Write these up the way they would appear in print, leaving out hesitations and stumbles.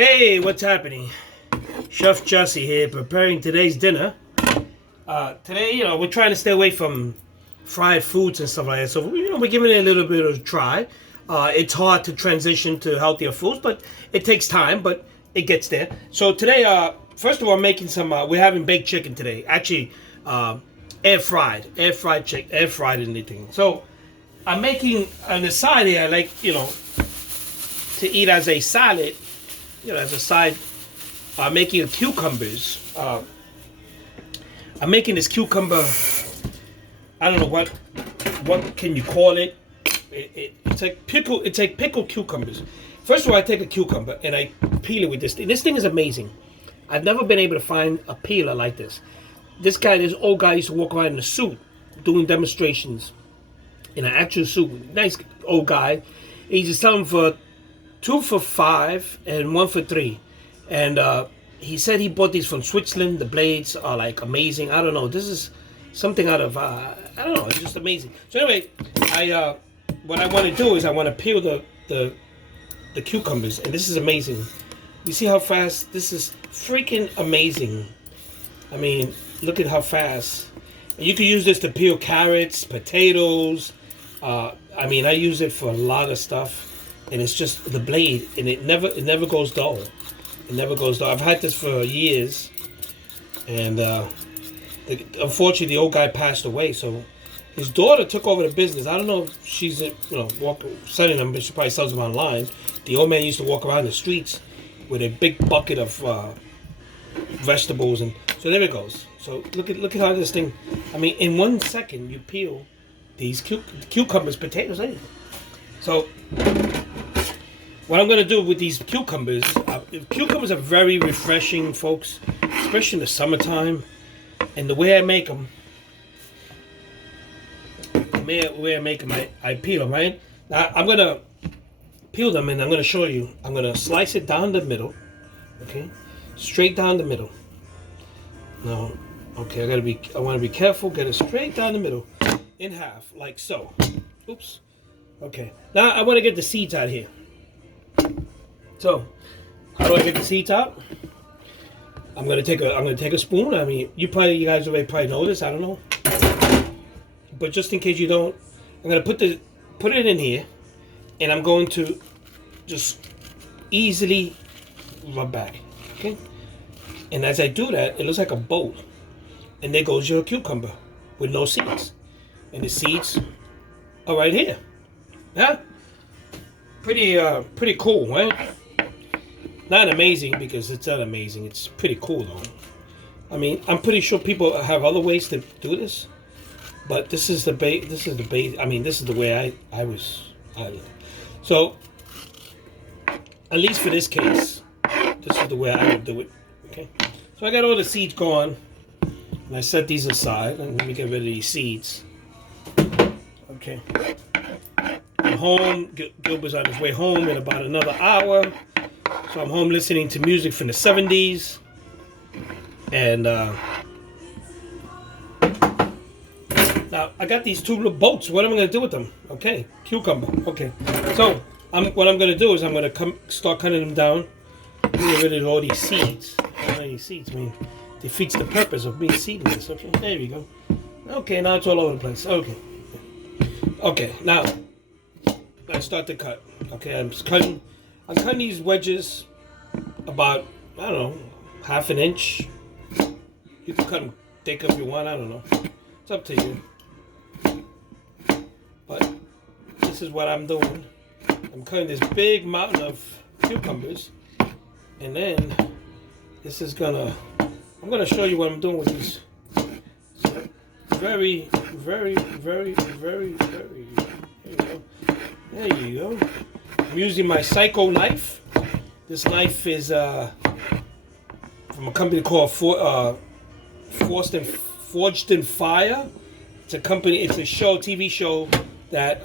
Hey, what's happening? Chef Jesse here, preparing today's dinner. Today, we're trying to stay away from fried foods and stuff like that. So, we're giving it a little bit of a try. It's hard to transition to healthier foods, but it takes time, but it gets there. So today, first of all, I'm making we're having baked chicken today. Actually, air fried chicken, air fried anything. So I'm making on the side here, I like, to eat as a salad, as a side, making cucumbers. I'm making this cucumber. I don't know what can you call it. It's like pickle. It's like pickled cucumbers. First of all, I take a cucumber and I peel it with this thing. This thing is amazing. I've never been able to find a peeler like this. This old guy used to walk around in a suit doing demonstrations in an actual suit. Nice old guy. He used to sell them for 2 for $5 and 1 for $3. And he said he bought these from Switzerland. The blades are like amazing. I don't know. This is something out of I don't know. It's just amazing. So anyway, what I want to do is I want to peel the cucumbers, and this is amazing. You see how fast this is? Freaking amazing. I mean, look at how fast. And you can use this to peel carrots, potatoes. I mean, I use it for a lot of stuff. And it's just the blade, and it never goes dull. It never goes dull. I've had this for years, and unfortunately, the old guy passed away. So his daughter took over the business. I don't know if she's selling them, but she probably sells them online. The old man used to walk around the streets with a big bucket of vegetables, and so there it goes. So look at how this thing. I mean, in 1 second, you peel these cucumbers, potatoes, anything. So what I'm going to do with these cucumbers are very refreshing, folks, especially in the summertime. And the way I make them, I peel them, right? Now, I'm going to peel them, and I'm going to show you. I'm going to slice it down the middle, okay? Straight down the middle. Now, okay, I want to be careful. Get it straight down the middle, in half, like so. Oops. Okay. Now, I want to get the seeds out here. So, how do I get the seeds out? I'm gonna take a spoon. I mean, you guys already probably know this. I don't know, but just in case you don't, I'm gonna put it in here, and I'm going to just easily rub back. Okay, and as I do that, it looks like a bowl, and there goes your cucumber with no seeds, and the seeds are right here. Yeah, pretty cool, right? Not amazing because it's not amazing. It's pretty cool though. I mean, I'm pretty sure people have other ways to do this, but this is the base. This is the base. I mean, this is the way I was. So, at least for this case, this is the way I would do it. Okay. So I got all the seeds gone, and I set these aside. And let me get rid of these seeds. Okay. I'm home. Gilbert's on his way home in about another hour. So I'm home listening to music from the 70s. And now I got these 2 little boats. What am I going to do with them? Okay, cucumber. Okay. So what I'm going to do is I'm going to start cutting them down. Get rid of all these seeds. All these seeds. I mean, defeats the purpose of me seeding this. Okay, there you go. Okay, now it's all over the place. Okay. Okay, now let's start the cut. Okay, I'm cutting these wedges about, I don't know, 1/2 inch. You can cut them thick if you want, I don't know. It's up to you. But this is what I'm doing. I'm cutting this big mountain of cucumbers. And then I'm gonna show you what I'm doing with these. Very, very, very, very, very, there you go. There you go. I'm using my Psycho knife. This knife is from a company called Forged in Fire. It's a TV show that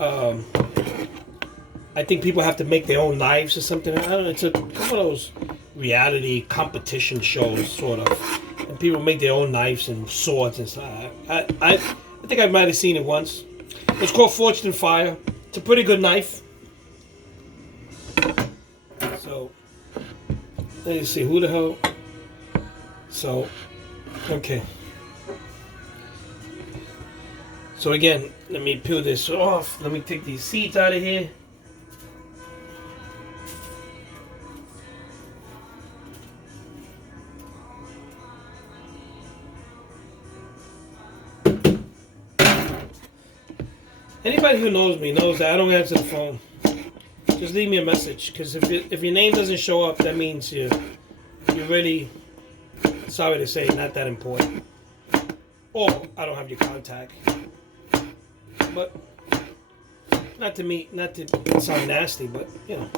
I think people have to make their own knives or something. I don't know. It's one of those reality competition shows, sort of. And people make their own knives and swords and stuff. I think I might have seen it once. It's called Forged in Fire. It's a pretty good knife. So Let me see, who the hell? So, okay. So again, let me peel this off. Let me take these seeds out of here. Anybody who knows me knows that I don't answer the phone. Just leave me a message, because if your name doesn't show up, that means you're really, sorry to say, not that important. Or I don't have your contact. But not to sound nasty, but you know,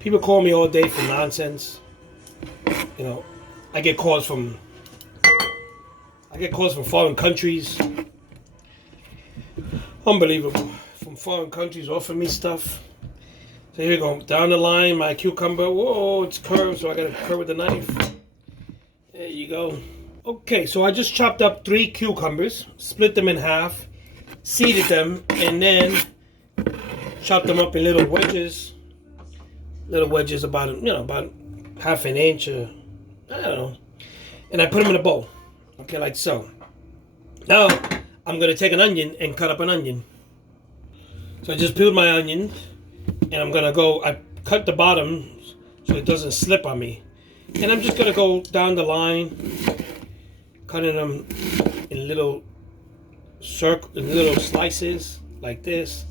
people call me all day for nonsense. You know, I get calls from foreign countries. Unbelievable. From foreign countries offering me stuff. So here we go. Down the line, my cucumber. Whoa, it's curved, so I gotta curve with the knife. There you go. Okay, so I just chopped up 3 cucumbers, split them in half, seeded them, and then chopped them up in little wedges. Little wedges about half an inch, or I don't know. And I put them in a bowl. Okay, like so. Now I'm gonna take an onion and cut up an onion. So I just peeled my onions, and I cut the bottom so it doesn't slip on me. And I'm just gonna go down the line, cutting them in little slices, like this.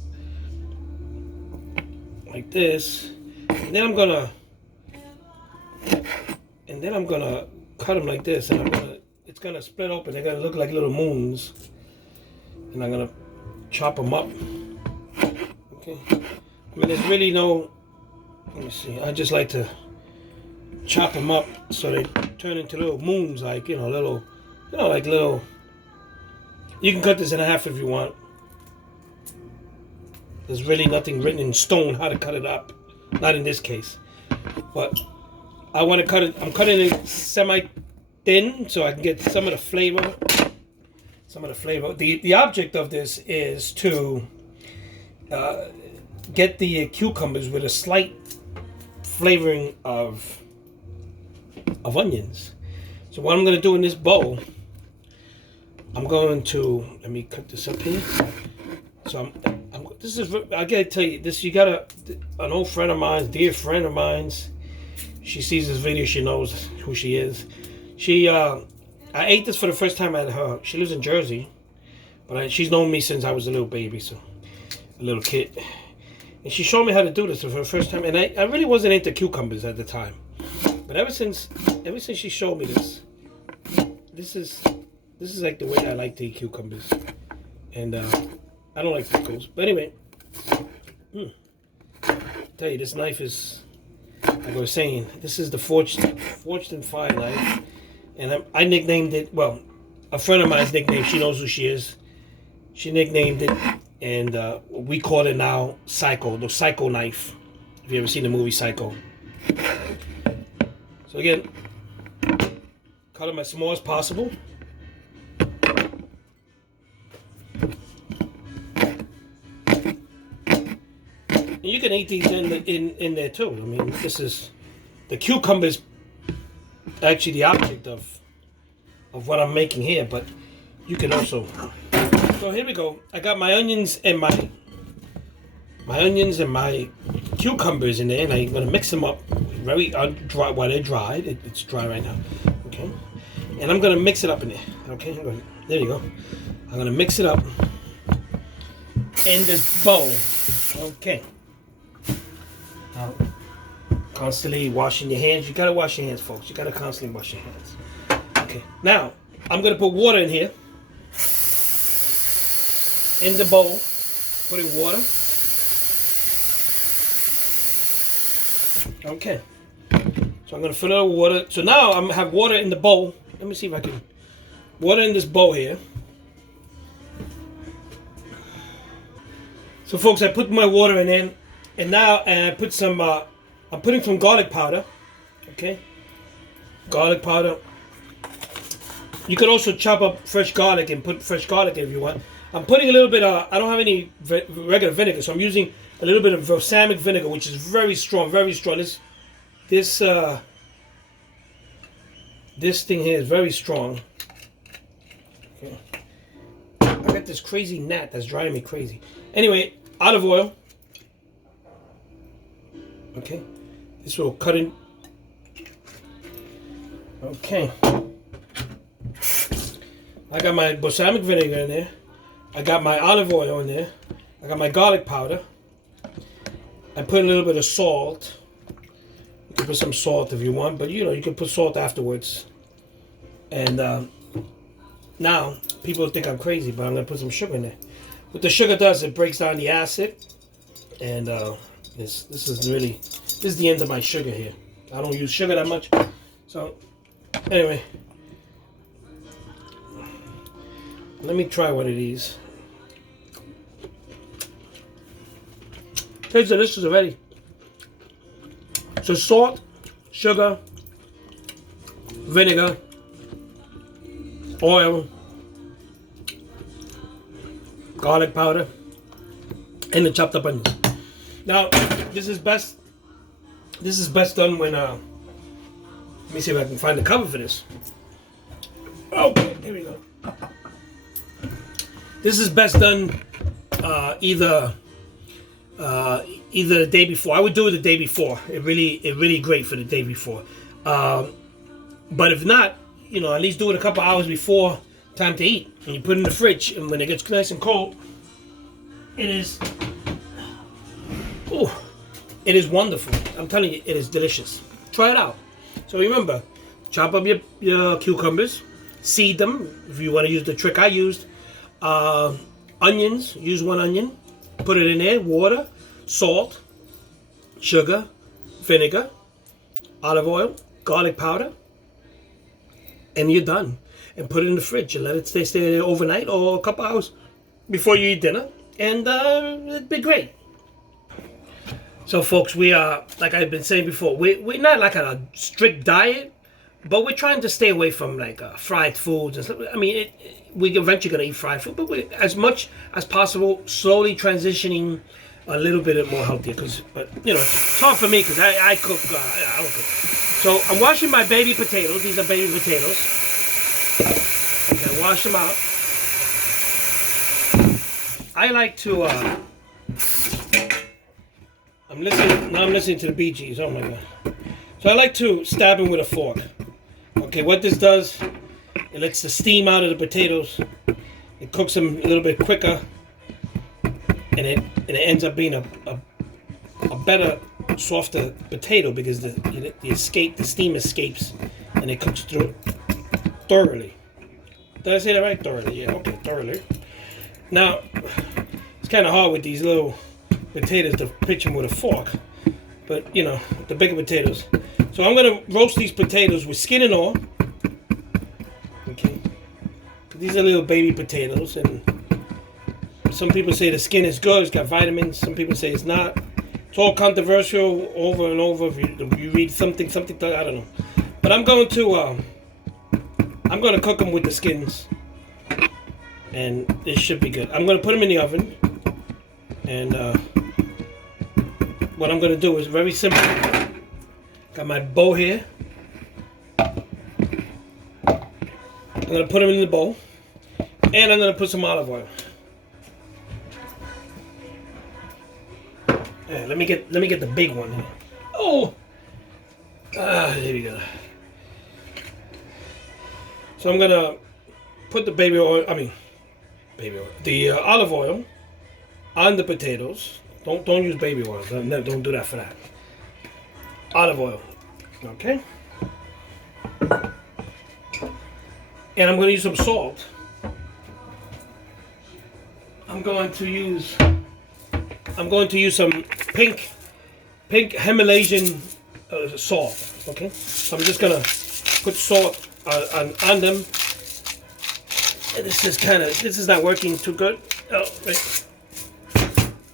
Like this. And then I'm gonna cut them like this, and it's gonna split open. They're gonna look like little moons. And I'm gonna chop them up. Okay. I mean, there's really no. Let me see. I just like to chop them up so they turn into little moons, like little. You can cut this in half if you want. There's really nothing written in stone how to cut it up. Not in this case. But I want to cut it. I'm cutting it semi-thin so I can get some of the flavor. The object of this is to get the cucumbers with a slight flavoring of onions. So what I'm going to do in this bowl, I'm going to, let me cut this up here. So I gotta tell you this. An old friend of mine, dear friend of mine's. She sees this video, she knows who she is. I ate this for the first time at her. She lives in Jersey, but she's known me since I was a little baby, so a little kid. And she showed me how to do this for the first time. And I really wasn't into cucumbers at the time, but ever since she showed me this, this is like the way I like to eat cucumbers. And I don't like pickles, but anyway, tell you, this knife is, like I was saying, this is the Forged and Fire knife. And I nicknamed it, well, a friend of mine's nickname, she knows who she is. She nicknamed it, and we call it now Psycho, the Psycho knife. If you ever seen the movie Psycho. So again, cut them as small as possible. And you can eat these in there too. I mean, this is, the cucumbers actually the object of what I'm making here, but you can also. So here we go. I got my onions and my cucumbers in there, and I'm gonna mix them up very dry while they're dried. It's dry right now. Okay, and I'm gonna mix it up in there. Okay, there you go. I'm gonna mix it up in this bowl. Okay. Now, constantly washing your hands. You gotta wash your hands, folks. You gotta constantly wash your hands. Okay. Now, I'm gonna put water in here. In the bowl, putting water. Okay. So I'm gonna fill it with water. So now I'm gonna have water in the bowl. Let me see if I can. Water in this bowl here. So folks, I put my water in, and now I put some. I'm putting some garlic powder. Okay. Garlic powder. You could also chop up fresh garlic and put fresh garlic if you want. I'm putting a little bit of, I don't have any regular vinegar, so I'm using a little bit of balsamic vinegar, which is very strong, very strong. This This thing here is very strong. Okay. I got this crazy gnat that's driving me crazy. Anyway, olive oil. Okay. This will cut in. Okay. I got my balsamic vinegar in there. I got my olive oil in there. I got my garlic powder. I put a little bit of salt. You can put some salt if you want, but you can put salt afterwards. And now people think I'm crazy, but I'm gonna put some sugar in there. What the sugar does, it breaks down the acid, and this is the end of my sugar here. I don't use sugar that much, so anyway, let me try one of these. Tastes delicious already. So salt, sugar, vinegar, oil, garlic powder, and the chopped up onions. Now, this is best done when let me see if I can find the cover for this. Okay, here we go. This is best done either the day before. I would do it the day before. It really great for the day before. But if not, at least do it a couple hours before time to eat. And you put it in the fridge, and when it gets nice and cold, it is wonderful. I'm telling you, it is delicious. Try it out. So remember, chop up your cucumbers, seed them. If you want to use the trick I used, onions. Use 1 onion. Put it in there. Water, salt, sugar, vinegar, olive oil, garlic powder, and you're done. And put it in the fridge and let it stay there overnight or a couple hours before you eat dinner, and it'd be great. So, folks, we are, like I've been saying before, we're not like on a strict diet, but we're trying to stay away from like fried foods and stuff. I mean, we're eventually gonna eat fried food, but we, as much as possible, slowly transitioning a little bit more healthier. But it's hard for me because I cook. I don't cook. So I'm washing my baby potatoes. These are baby potatoes. Okay, wash them out. I like to. I'm listening to the Bee Gees. Oh my god! So I like to stab them with a fork. Okay, what this does, it lets the steam out of the potatoes. It cooks them a little bit quicker, and it ends up being a better, softer potato because the steam escapes, and it cooks through thoroughly. Did I say that right? Thoroughly, yeah. Okay, thoroughly. Now, it's kind of hard with these little potatoes to pitch them with a fork, but the bigger potatoes. So I'm gonna roast these potatoes with skin and all. Okay, these are little baby potatoes, and some people say the skin is good, it's got vitamins. Some people say it's not. It's all controversial over and over. If you read something, I don't know. But I'm going to cook them with the skins, and this should be good. I'm gonna put them in the oven, and what I'm gonna do is very simple. Got my bowl here. I'm gonna put them in the bowl, and I'm gonna put some olive oil. Yeah, let me get the big one here. Oh, there we go. So I'm gonna put the olive oil on the potatoes. Don't use baby oil. Don't do that for that. Olive oil, okay. And I'm going to use some salt. I'm going to use some pink Himalayan salt. Okay, so I'm just gonna put salt on them. And this is not working too good. Oh, wait.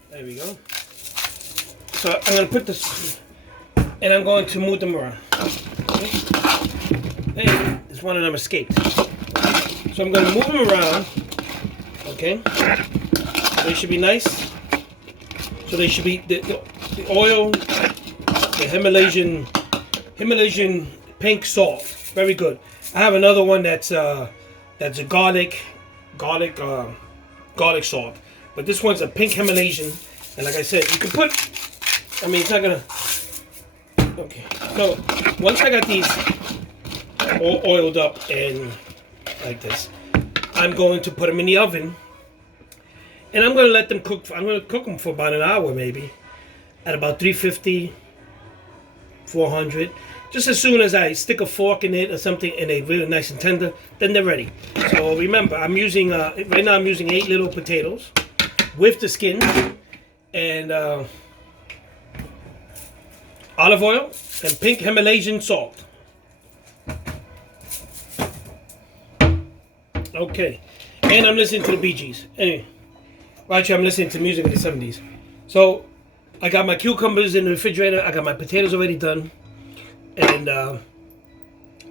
There we go. So I'm gonna put this, and I'm going to move them around. Okay. Hey, this one of them escaped. So I'm gonna move them around. Okay. They should be nice. So they should be the oil, the Himalayan pink salt. Very good. I have another one that's a garlic salt, but this one's a pink Himalayan. And like I said, you can put. I mean, it's not gonna. Okay. So once I got these all oiled up and like this, I'm going to put them in the oven, and I'm going to let them cook. I'm going to cook them for about an hour, maybe, at about 350, 400. Just as soon as I stick a fork in it or something, and they're really nice and tender, then they're ready. So remember, I'm using right now. I'm using 8 little potatoes with the skin, and olive oil and pink Himalayan salt. Okay, and I'm listening to the Bee Gees. Anyway, well, actually, I'm listening to music of the 70s. So, I got my cucumbers in the refrigerator. I got my potatoes already done, and I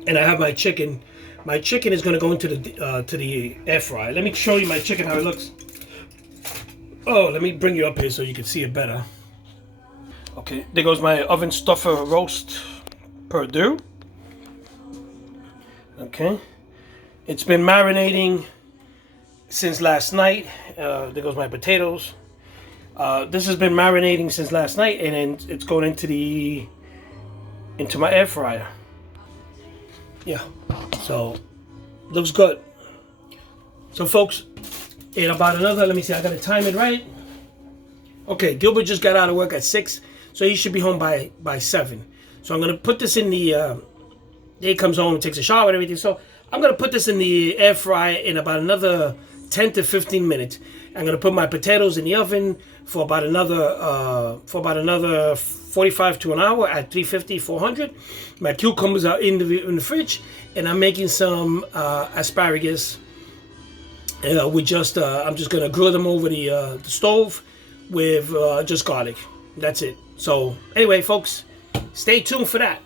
have my chicken. My chicken is going to go into the air fryer. Let me show you my chicken how it looks. Oh, let me bring you up here so you can see it better. Okay, there goes my oven stuffer roast Perdue. Okay. It's been marinating since last night. There goes my potatoes. This has been marinating since last night, and then it's going into my air fryer. Yeah, so looks good. So folks, in about another, let me see, I gotta time it right. Okay, Gilbert just got out of work at 6, so he should be home by 7. So I'm gonna put this in the. He comes home and takes a shower and everything. So I'm going to put this in the air fryer in about another 10 to 15 minutes. I'm going to put my potatoes in the oven for about another 45 to an hour at 350, 400. My cucumbers are in the fridge, and I'm making some asparagus. I'm just going to grill them over the stove with just garlic. That's it. So anyway, folks, stay tuned for that.